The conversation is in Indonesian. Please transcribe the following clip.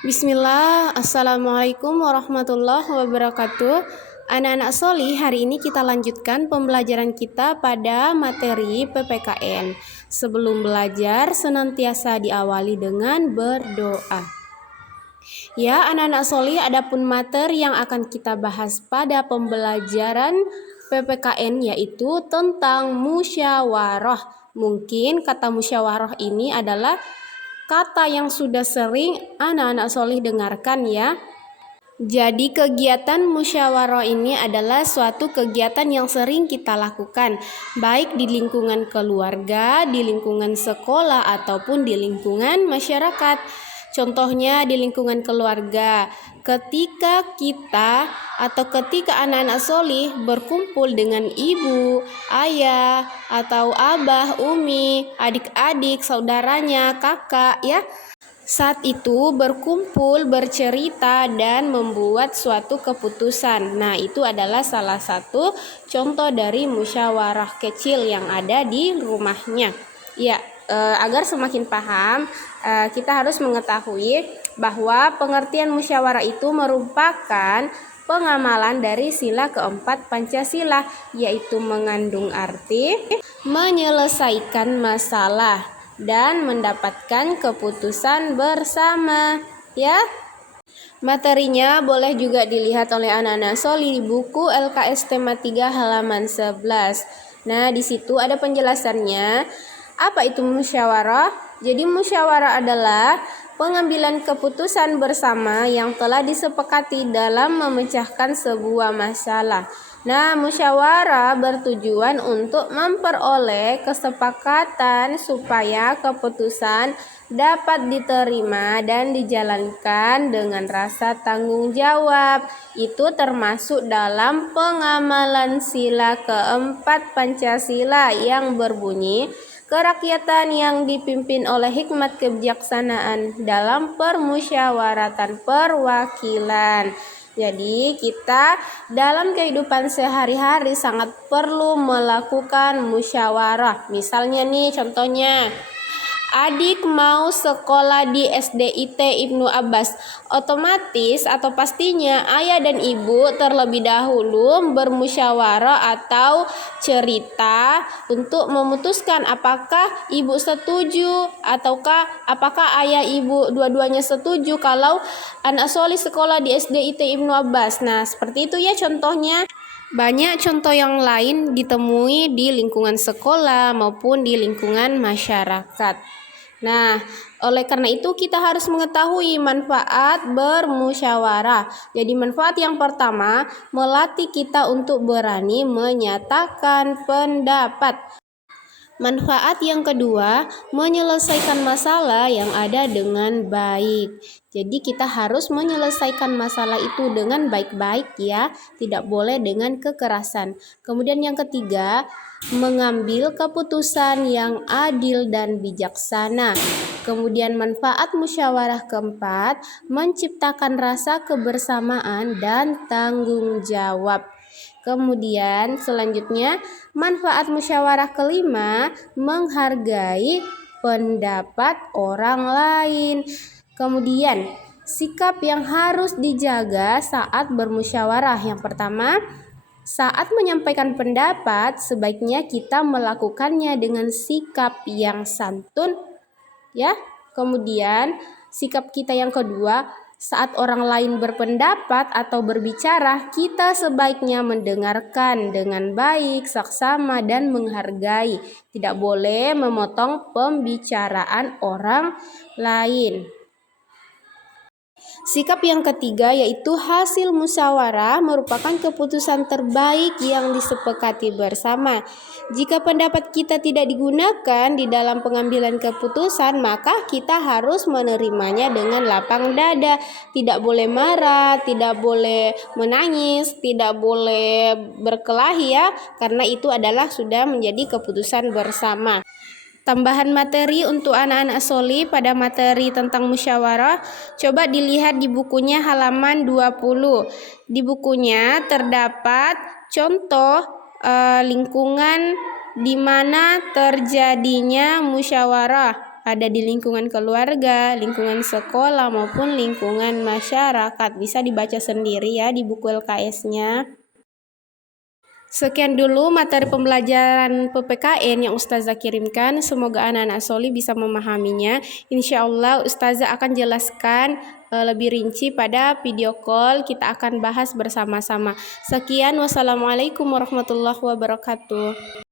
Bismillah, Assalamualaikum warahmatullahi wabarakatuh. Anak-anak Soli, hari ini kita lanjutkan pembelajaran kita pada materi PPKN. Sebelum belajar, senantiasa diawali dengan berdoa. Ya, anak-anak Soli, adapun materi yang akan kita bahas pada pembelajaran PPKN yaitu tentang musyawarah. Mungkin kata musyawarah ini adalah kata yang sudah sering anak-anak solih dengarkan ya. Jadi kegiatan musyawarah ini adalah suatu kegiatan yang sering kita lakukan, baik di lingkungan keluarga, di lingkungan sekolah, ataupun di lingkungan masyarakat. Contohnya di lingkungan keluarga, ketika kita atau ketika anak-anak solih berkumpul dengan ibu, ayah, atau abah, umi, adik-adik, saudaranya, kakak ya. Saat itu berkumpul, bercerita, dan membuat suatu keputusan. Nah, itu adalah salah satu contoh dari musyawarah kecil yang ada di rumahnya. Ya, agar semakin paham, kita harus mengetahui bahwa pengertian musyawarah itu merupakan pengamalan dari sila keempat Pancasila, yaitu mengandung arti menyelesaikan masalah dan mendapatkan keputusan bersama. Ya, materinya boleh juga dilihat oleh anak-anak Soli di buku LKS tema 3 halaman 11. Nah, di situ ada penjelasannya. Apa itu musyawarah? Jadi musyawarah adalah pengambilan keputusan bersama yang telah disepakati dalam memecahkan sebuah masalah. Nah, musyawarah bertujuan untuk memperoleh kesepakatan supaya keputusan dapat diterima dan dijalankan dengan rasa tanggung jawab. Itu termasuk dalam pengamalan sila keempat Pancasila yang berbunyi, kerakyatan yang dipimpin oleh hikmat kebijaksanaan dalam permusyawaratan perwakilan. Jadi kita dalam kehidupan sehari-hari sangat perlu melakukan musyawarah. Misalnya nih contohnya, adik mau sekolah di SDIT Ibnu Abbas. Otomatis atau pastinya ayah dan ibu terlebih dahulu bermusyawarah atau cerita untuk memutuskan apakah ibu setuju ataukah apakah ayah ibu dua-duanya setuju kalau anak Soli sekolah di SDIT Ibnu Abbas. Nah, seperti itu ya contohnya. Banyak contoh yang lain ditemui di lingkungan sekolah maupun di lingkungan masyarakat. Nah, oleh karena itu kita harus mengetahui manfaat bermusyawarah. Jadi manfaat yang pertama, melatih kita untuk berani menyatakan pendapat. Manfaat yang kedua, menyelesaikan masalah yang ada dengan baik. Jadi kita harus menyelesaikan masalah itu dengan baik-baik ya, tidak boleh dengan kekerasan. Kemudian yang ketiga, mengambil keputusan yang adil dan bijaksana. Kemudian manfaat musyawarah keempat, menciptakan rasa kebersamaan dan tanggung jawab. Kemudian selanjutnya manfaat musyawarah kelima, menghargai pendapat orang lain. Kemudian sikap yang harus dijaga saat bermusyawarah. Yang pertama, saat menyampaikan pendapat sebaiknya kita melakukannya dengan sikap yang santun ya. Kemudian sikap kita yang kedua, saat orang lain berpendapat atau berbicara, kita sebaiknya mendengarkan dengan baik, saksama, dan menghargai. Tidak boleh memotong pembicaraan orang lain. Sikap yang ketiga yaitu hasil musyawarah merupakan keputusan terbaik yang disepakati bersama. Jika pendapat kita tidak digunakan di dalam pengambilan keputusan, maka kita harus menerimanya dengan lapang dada. Tidak boleh marah, tidak boleh menangis, tidak boleh berkelahi ya, karena itu adalah sudah menjadi keputusan bersama. Tambahan materi untuk anak-anak Soli pada materi tentang musyawarah, coba dilihat di bukunya halaman 20. Di bukunya terdapat contoh lingkungan di mana terjadinya musyawarah. ada di lingkungan keluarga, lingkungan sekolah, maupun lingkungan masyarakat. Bisa dibaca sendiri ya di buku LKS-nya. Sekian dulu materi pembelajaran PPKN yang Ustazah kirimkan. Semoga anak-anak Soli bisa memahaminya. Insya Allah Ustazah akan jelaskan lebih rinci pada video call. Kita akan bahas bersama-sama. Sekian, wassalamualaikum warahmatullahi wabarakatuh.